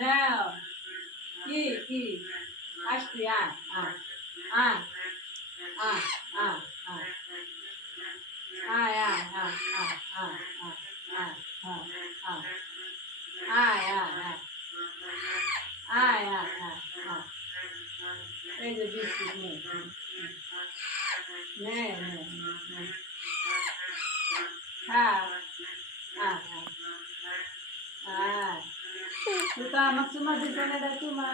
নাও কি আসবি আয় আয় আয় আয় আয় আয় আয় আয় আয় আয় আয় আয় আয় আয় আয় আয় আয় এই যে বিস্কুট নে নে নে নে খা আয় আয় তুই তো আমার চুমা দিতে না রে চুমা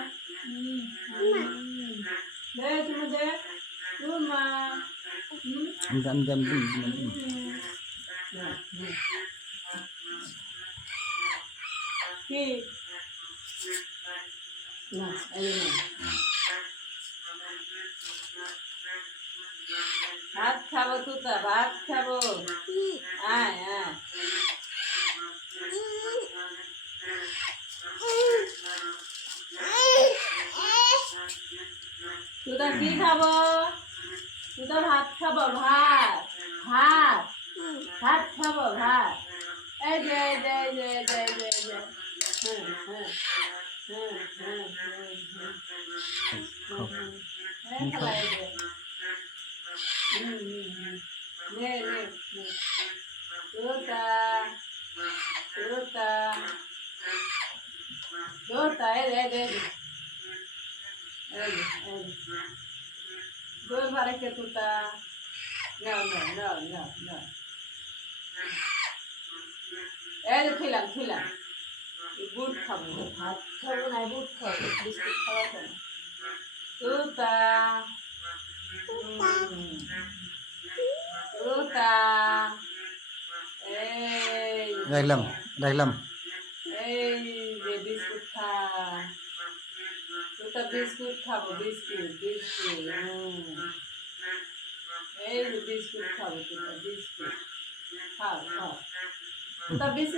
দে চুমা দে চুমা Dam dam dam dam. কি না এই না ভাত খাবো তুতা ভাত খাবো আয় আয় তুতা কি খাবো তুতা ভাত খাবো ভাত ভাত ভাত খাবো ভাত এই যে এই যে এই যে এই যে এই যে এই যে খেলাই দে নে নে তুতা তুতা তুতা এই যে এই যে এই যে দই ভারে কে তুতা no no no no no এই যে ছিলাম বুট খাবো ভাত খাবো না বুট খাবো বিস্কুট খাওয়া খাবো তুতা তুতা এই Daglam, daglam. এই যে বিস্কুট খা তুতা বিস্কুট খাবো বিস্কুট বিস্কুট এই যে বিস্কুট খাবো তুতা বিস্কুট খাও খাও তুতা বিস্কুট